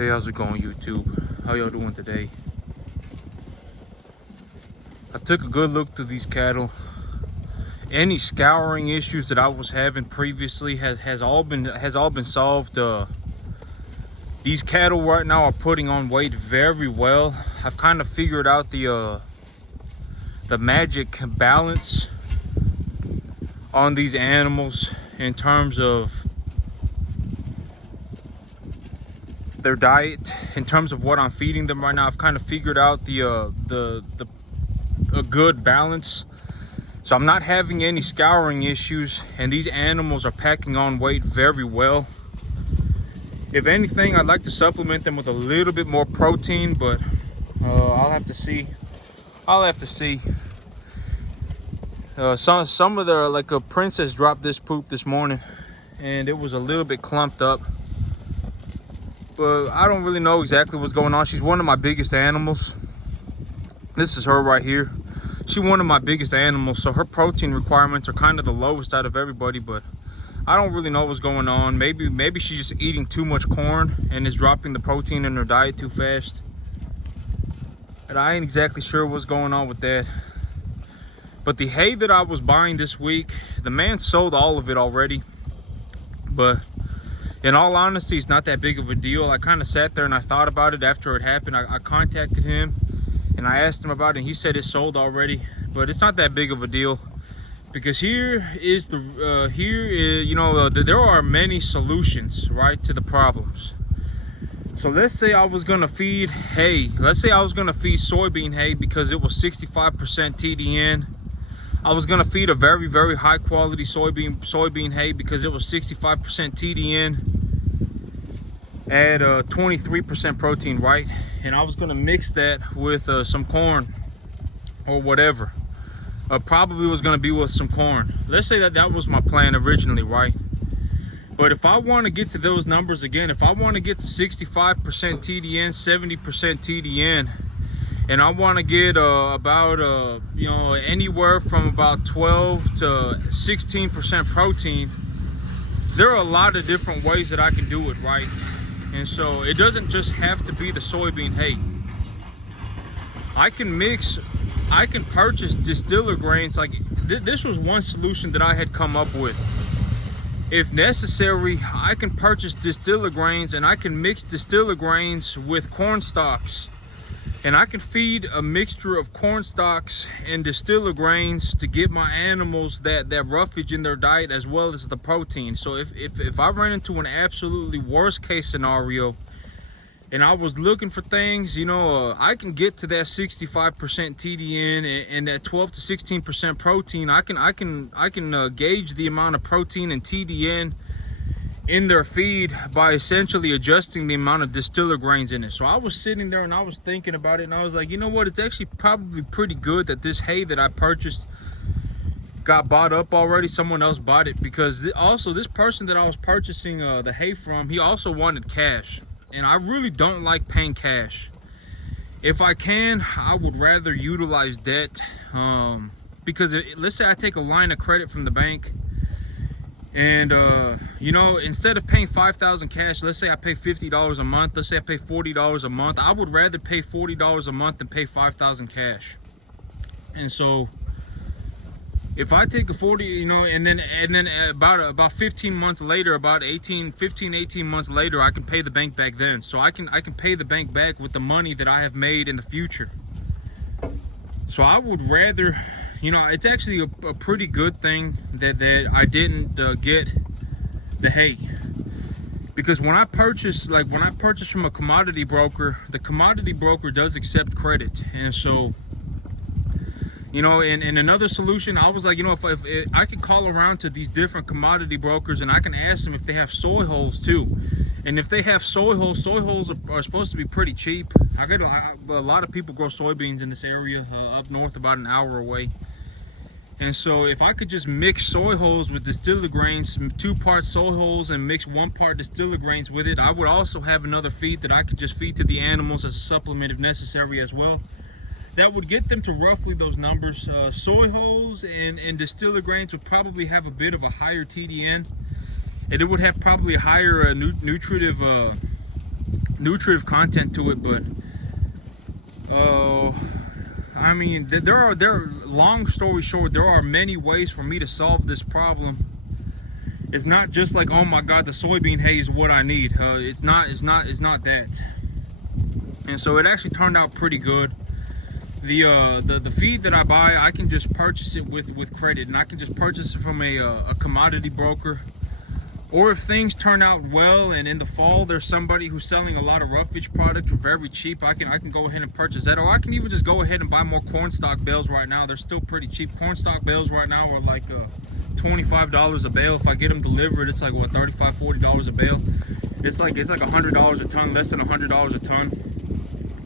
Hey, how's it going, YouTube? How y'all doing today? I took a good look through these cattle. Any scouring issues that I was having previously has all been solved. These cattle right now are putting on weight very well. I've kind of figured out the magic balance on these animals in terms of their diet, in terms of what I'm feeding them right now. I've kind of figured out a good balance, so I'm not having any scouring issues, and these animals are packing on weight very well. If anything, I'd like to supplement them with a little bit more protein, but I'll have to see. Some of the, like a Princess dropped this poop this morning and it was a little bit clumped up, but I don't really know exactly what's going on. She's one of my biggest animals. This is her right here. She's one of my biggest animals, so her protein requirements are kind of the lowest out of everybody, but I don't really know what's going on. Maybe she's just eating too much corn and is dropping the protein in her diet too fast. And I ain't exactly sure what's going on with that. But the hay that I was buying this week, the man sold all of it already. But in all honesty, it's not that big of a deal. I kind of sat there and I thought about it after it happened. I contacted him and I asked him about it, and he said it's sold already. But it's not that big of a deal, because there are many solutions, right, to the problems. So let's say I was gonna feed hay. Let's say I was gonna feed soybean hay because it was 65% TDN. I was gonna feed a very, very high quality soybean hay because it was 65% TDN at 23% protein, right? And I was gonna mix that with some corn or whatever. Probably was gonna be with some corn. Let's say that was my plan originally, right? But if I want to get to those numbers again, if I want to get to 65% TDN, 70% TDN, and I want to get anywhere from about 12 to 16% protein, there are a lot of different ways that I can do it, right? And so it doesn't just have to be the soybean hay. I can purchase distiller grains. Like this was one solution that I had come up with. If necessary, I can purchase distiller grains and I can mix distiller grains with corn stalks. And I can feed a mixture of corn stalks and distiller grains to give my animals that roughage in their diet as well as the protein. So if I ran into an absolutely worst case scenario and I was looking for things, I can get to that 65% TDN and that 12 to 16% protein. I can gauge the amount of protein and TDN in their feed by essentially adjusting the amount of distiller grains in it. So I was sitting there and I was thinking about it, and I was like, you know what? It's actually probably pretty good that this hay that I purchased got bought up already. Someone else bought it, because also this person that I was purchasing the hay from, he also wanted cash. And I really don't like paying cash. If I can, I would rather utilize debt, because let's say I take a line of credit from the bank, and instead of paying $5,000 cash, let's say I pay $50 a month, let's say I pay $40 a month, I would rather pay $40 a month than pay $5,000 cash. And so if I take a 40, and then about 15 months later, about 18 months later, I can pay the bank back then. So I can pay the bank back with the money that I have made in the future. So I would rather, it's actually a pretty good thing that I didn't get the hay. Because when I purchase from a commodity broker, the commodity broker does accept credit. And so, in another solution, I was like, if I could call around to these different commodity brokers and I can ask them if they have soy holes too. And if they have soy holes are supposed to be pretty cheap. A lot of people grow soybeans in this area up north, about an hour away. And so if I could just mix soy holes with distiller grains, 2 parts soy holes and mix 1 part distiller grains with it, I would also have another feed that I could just feed to the animals as a supplement if necessary as well. That would get them to roughly those numbers. Soy holes and distiller grains would probably have a bit of a higher TDN, and it would have probably a higher nutritive nutritive content to it. But I mean, there are long story short, there are many ways for me to solve this problem. It's not just like, oh my god, the soybean hay is what I need. It's not that. And so it actually turned out pretty good. The feed that I buy, I can just purchase it with credit, and I can just purchase it from a commodity broker. Or if things turn out well and in the fall there's somebody who's selling a lot of roughage products for very cheap, I can go ahead and purchase that. Or I can even just go ahead and buy more corn stalk bales right now. They're still pretty cheap. Corn stalk bales right now are like $25 a bale. If I get them delivered, it's like what, $35, $40 a bale. It's like $100 a ton, less than $100 a ton.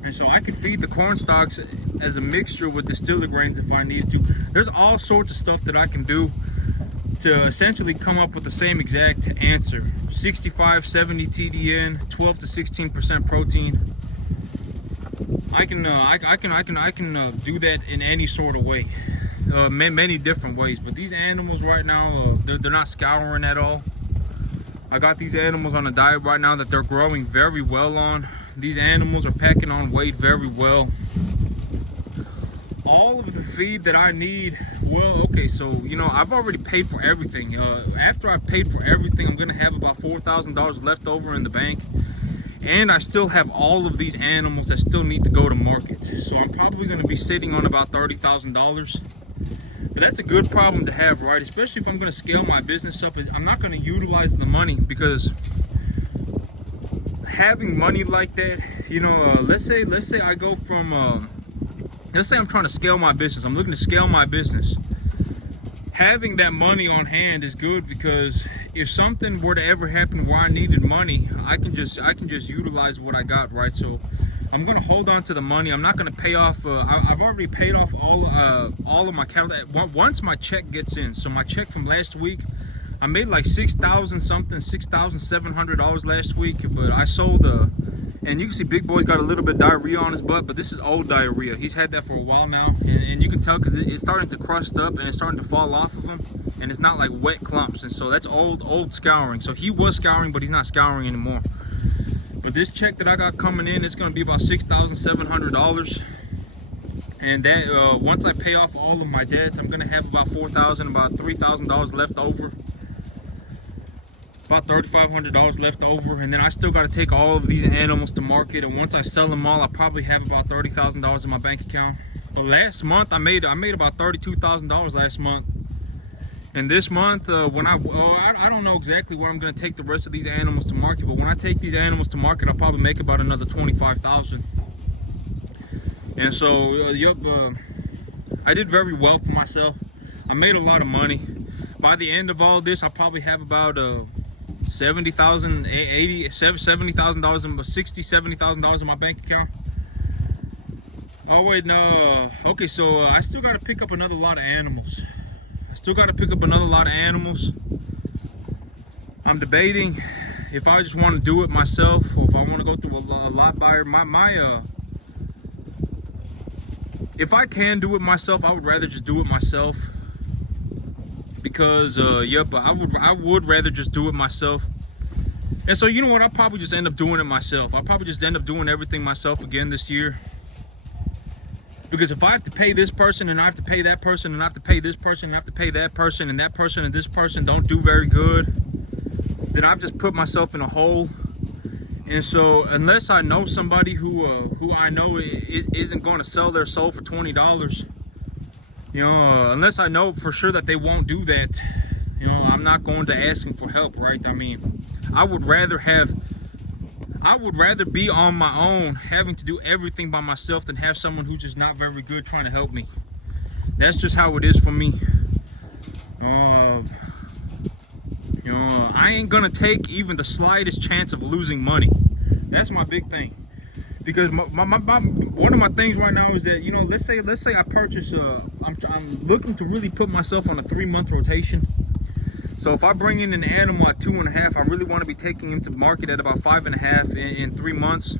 And so I can feed the corn stalks as a mixture with distillers grains if I need to. There's all sorts of stuff that I can do to essentially come up with the same exact answer. 65, 70 TDN, 12 to 16% protein. I can do that in any sort of way, many different ways. But these animals right now, they're not scouring at all. I got these animals on a diet right now that they're growing very well on. These animals are packing on weight very well. All of the feed that I need, well, okay, so, you know, I've already paid for everything. After I've paid for everything, I'm gonna have about $4,000 left over in the bank. And I still have all of these animals that still need to go to market. So I'm probably gonna be sitting on about $30,000. But that's a good problem to have, right? Especially if I'm gonna scale my business up. I'm not gonna utilize the money, because having money like that, you know, let's say I go from, let's say I'm trying to scale my business. I'm looking to scale my business. Having that money on hand is good, because if something were to ever happen where I needed money, I can just utilize what I got, right? So I'm gonna hold on to the money. I'm not gonna pay off. I've already paid off all of my capital once my check gets in. So my check from last week, I made like $6,700 last week, but I sold and you can see Big Boy's got a little bit of diarrhea on his butt, but this is old diarrhea. He's had that for a while now, and you can tell because it's starting to crust up and it's starting to fall off of him, and it's not like wet clumps. And so that's old scouring. So he was scouring, but he's not scouring anymore. But this check that I got coming in, it's going to be about $6,700. And that once I pay off all of my debts, I'm going to have about $3,000 left over. About $3,500 left over, and then I still got to take all of these animals to market. And once I sell them all, I probably have about $30,000 in my bank account. But last month I made about $32,000 last month. And this month, when I don't know exactly where I'm going to take the rest of these animals to market, but when I take these animals to market, I'll probably make about another $25,000. And so, I did very well for myself. I made a lot of money. By the end of all this, I'll probably have about $70,000 in my bank account. Oh wait, no. Okay, so I still got to pick up another lot of animals. I'm debating if I just want to do it myself, or if I want to go through a lot buyer. If I can do it myself, I would rather just do it myself. Because but I would rather just do it myself. And so, you know what, I'll probably just end up doing it myself. I'll probably just end up doing everything myself again this year. Because if I have to pay this person, and I have to pay that person, and I have to pay this person, and I have to pay that person, and that person and this person don't do very good, then I've just put myself in a hole. And so unless I know somebody who I know isn't going to sell their soul for $20, you know, unless I know for sure that they won't do that, you know, I'm not going to ask them for help, right? I mean, I would rather be on my own, having to do everything by myself, than have someone who's just not very good trying to help me. That's just how it is for me. You know, I ain't gonna take even the slightest chance of losing money. That's my big thing. Because one of my things right now is that, you know, let's say I purchase I'm looking to really put myself on a 3-month rotation. So if I bring in an animal at 2.5, I really want to be taking him to market at about 5.5 in 3 months.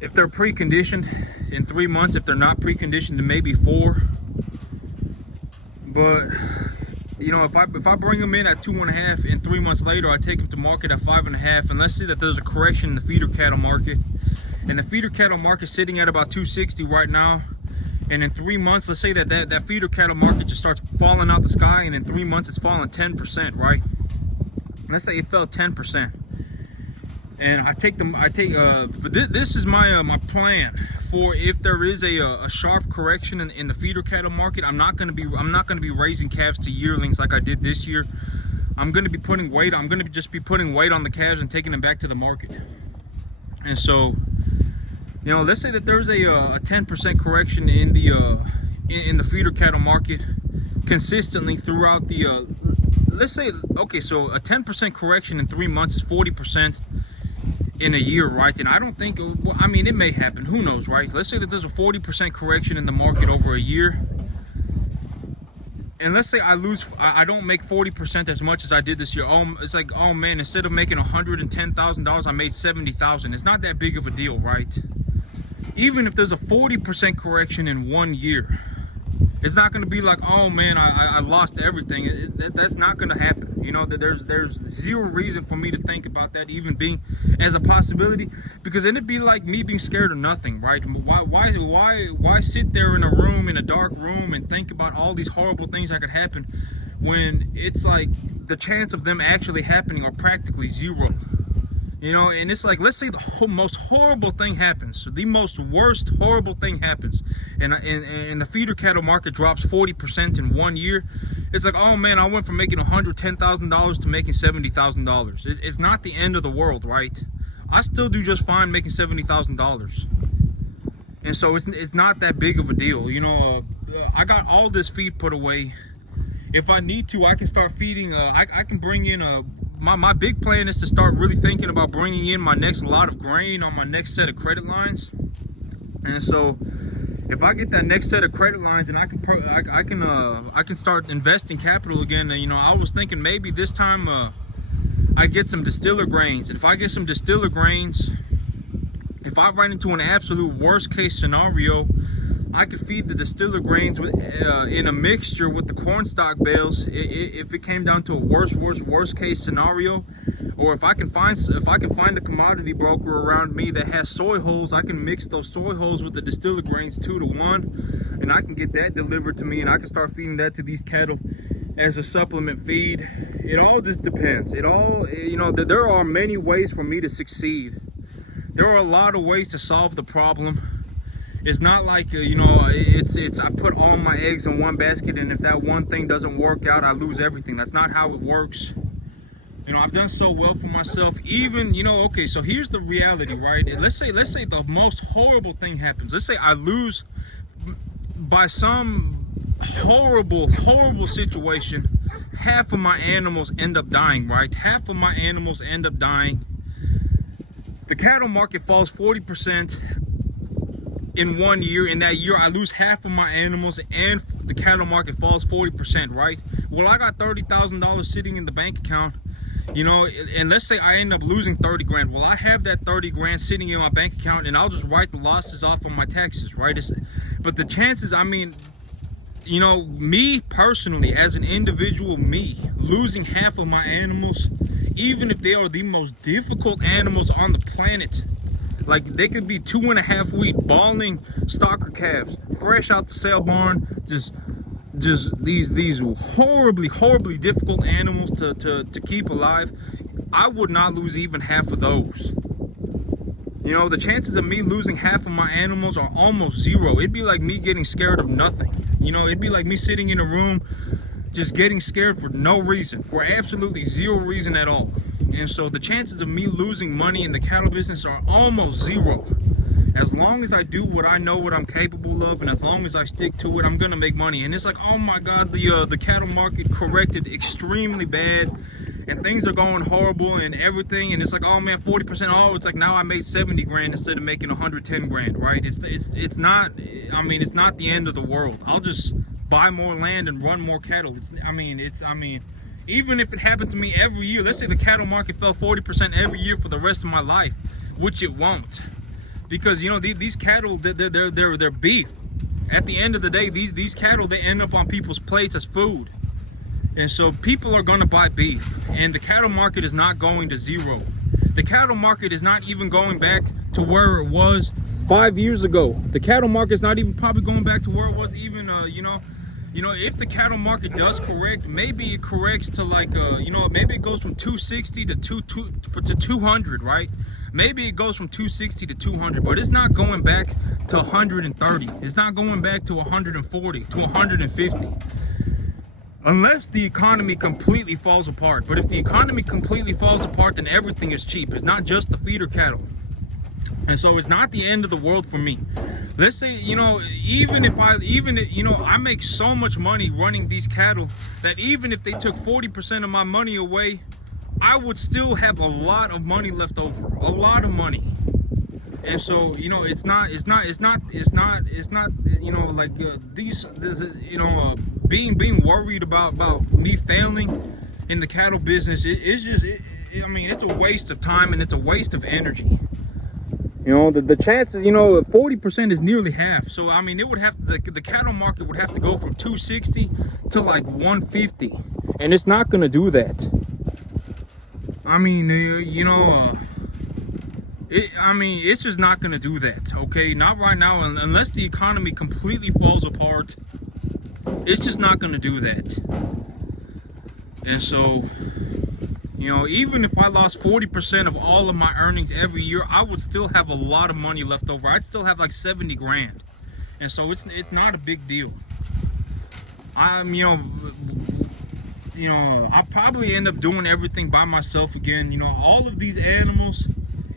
If they're preconditioned, in 3 months. If they're not preconditioned, then maybe 4. But you know, if I bring them in at 2.5 and 3 months later I take them to market at 5.5, and let's say that there's a correction in the feeder cattle market, and the feeder cattle market sitting at about 260 right now, and in 3 months, let's say that feeder cattle market just starts falling out the sky, and in 3 months it's falling 10%, right? Let's say it fell 10%, and but this is my plan for if there is a sharp correction in the feeder cattle market. I'm not gonna be raising calves to yearlings like I did this year. I'm gonna be putting weight. I'm gonna just be putting weight on the calves and taking them back to the market. And so, you know, let's say that there's a 10% correction in the feeder cattle market consistently throughout the let's say, okay, so a 10% correction in 3 months is 40% in a year, right? And I don't think, well, I mean, it may happen, who knows, right? Let's say that there's a 40% correction in the market over a year, and let's say I don't make 40% as much as I did this year. Oh, it's like, oh man, instead of making $110,000, I made $70,000. It's not that big of a deal, right? Even if there's a 40% correction in 1 year, it's not going to be like, oh man, I lost everything. That's not going to happen. You know, there's zero reason for me to think about that even being as a possibility, because then it'd be like me being scared of nothing, right? Why sit there in a dark room and think about all these horrible things that could happen when it's like the chance of them actually happening are practically zero? You know, and it's like, let's say the most horrible thing happens, the most worst horrible thing happens, and the feeder cattle market drops 40% in 1 year. It's like, oh man, I went from making $110,000 to making $70,000. It's not the end of the world, right? I still do just fine making $70,000, and so it's not that big of a deal. You know, I got all this feed put away. If I need to, I can start feeding. I can bring in my big plan is to start really thinking about bringing in my next lot of grain on my next set of credit lines. And so if I get that next set of credit lines and I can start investing capital again, you know, I was thinking maybe this time I get some distiller grains. And if I get some distiller grains, if I run into an absolute worst case scenario, I could feed the distiller grains with, in a mixture with the corn stock bales. If it came down to a worst case scenario, or if I can find a commodity broker around me that has soy hulls, I can mix those soy hulls with the distiller grains 2 to 1, and I can get that delivered to me, and I can start feeding that to these cattle as a supplement feed. It all just depends. It all, you know, there are many ways for me to succeed. There are a lot of ways to solve the problem. It's not like, you know, it's I put all my eggs in one basket, and if that one thing doesn't work out, I lose everything. That's not how it works. You know, I've done so well for myself. Even, you know, okay, so here's the reality, right? Let's say the most horrible thing happens. Let's say I lose by some horrible situation. Half of my animals end up dying, right? Half of my animals end up dying. The cattle market falls 40% in 1 year. In that year, I lose half of my animals, and the cattle market falls 40%, right? Well, I got $30,000 sitting in the bank account, you know, and let's say I end up losing 30 grand. Well, I have that 30 grand sitting in my bank account, and I'll just write the losses off on my taxes, right? But the chances, I mean, you know, me personally, as an individual, me losing half of my animals, even if they are the most difficult animals on the planet, like they could be 2.5 week balling stocker calves, fresh out the sale barn, just these horribly difficult animals to keep alive. I would not lose even half of those. You know, the chances of me losing half of my animals are almost zero. It'd be like me getting scared of nothing. You know, it'd be like me sitting in a room just getting scared for no reason, for absolutely zero reason at all. And so the chances of me losing money in the cattle business are almost zero. As long as I do what I know what I'm capable of, and as long as I stick to it, I'm gonna make money. And it's like, oh my God, the cattle market corrected extremely bad, and things are going horrible and everything. And it's like, oh man, 40% off. It's like now I made 70 grand instead of making 110 grand, right? It's not. I mean, it's not the end of the world. I'll just buy more land and run more cattle. I mean, even if it happened to me every year, let's say the cattle market fell 40% every year for the rest of my life, which it won't, because you know these cattle, they're beef. At the end of the day, these cattle, they end up on people's plates as food. And so people are going to buy beef, and the cattle market is not going to zero. The cattle market is not even going back to where it was 5 years ago. The cattle market is not even probably going back to where it was even, if the cattle market does correct, maybe it corrects to like, maybe it goes from 260 to 200, right? Maybe it goes from 260 to 200, but it's not going back to 130. It's not going back to 140, to 150. Unless the economy completely falls apart. But if the economy completely falls apart, then everything is cheap. It's not just the feeder cattle. And so it's not the end of the world for me. Let's say, I make so much money running these cattle that even if they took 40% of my money away, I would still have a lot of money left over. A lot of money. And so, being worried about me failing in the cattle business, it's a waste of time and it's a waste of energy. The chances, 40% is nearly half. So, it would have, the cattle market would have to go from 260 to like 150. And it's not going to do that. It's just not going to do that, okay? Not right now, unless the economy completely falls apart. It's just not going to do that. And so, even if I lost 40% of all of my earnings every year, I would still have a lot of money left over. I'd still have like 70 grand. And so it's not a big deal. I'll probably end up doing everything by myself again. All of these animals,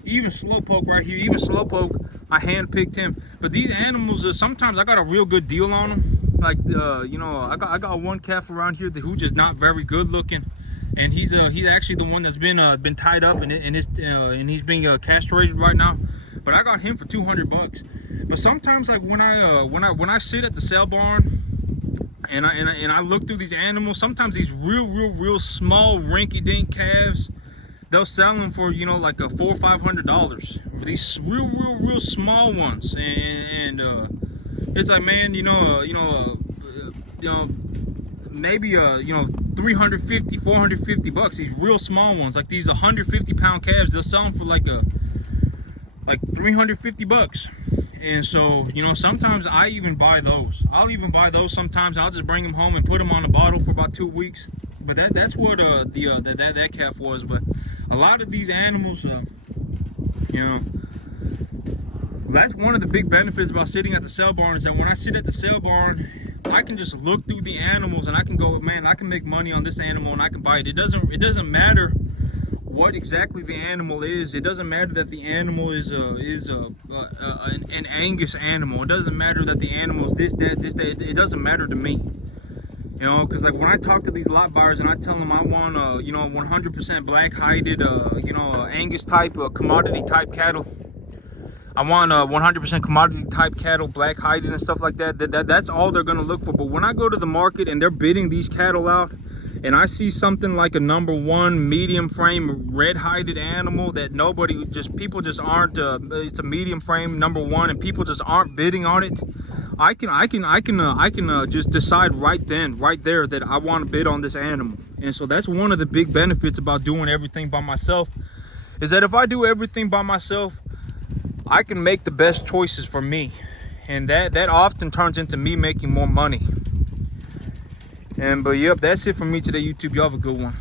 even Slowpoke right here, Slowpoke, I handpicked him. But these animals, sometimes I got a real good deal on them. Like, I got one calf around here who's just not very good looking, and he's actually the one that's been tied up and he's being castrated right now. But I got him for $200. But sometimes, like when I sit at the sale barn and I look through these animals, sometimes these real small rinky-dink calves, they'll sell them for like a $400 or $500. These real small ones, and it's like, man, maybe 350, $450. These real small ones, like these 150-pound calves, they'll sell them for like $350. And so, sometimes I even buy those. I'll even buy those sometimes. I'll just bring them home and put them on a bottle for about 2 weeks. But that's what that calf was. But a lot of these animals, that's one of the big benefits about sitting at the sale barn, is that when I sit at the sale barn, I can just look through the animals and I can go, man, I can make money on this animal and I can buy it. It doesn't matter what exactly the animal is. It doesn't matter that the animal is an Angus animal. It doesn't matter that the animal is this, that. It doesn't matter to me. Because like when I talk to these lot buyers and I tell them I want 100% black-hided, Angus type, commodity type cattle. I want 100% commodity type cattle, black hiding and stuff like that. That's all they're gonna look for. But when I go to the market and they're bidding these cattle out, and I see something like a #1 medium frame red hided animal that people just aren't, it's a medium frame #1 and people just aren't bidding on it, I can just decide right there that I want to bid on this animal. And so that's one of the big benefits about doing everything by myself, is that if I do everything by myself, I can make the best choices for me, and that often turns into me making more money. But yep, that's it for me today, YouTube. Y'all have a good one.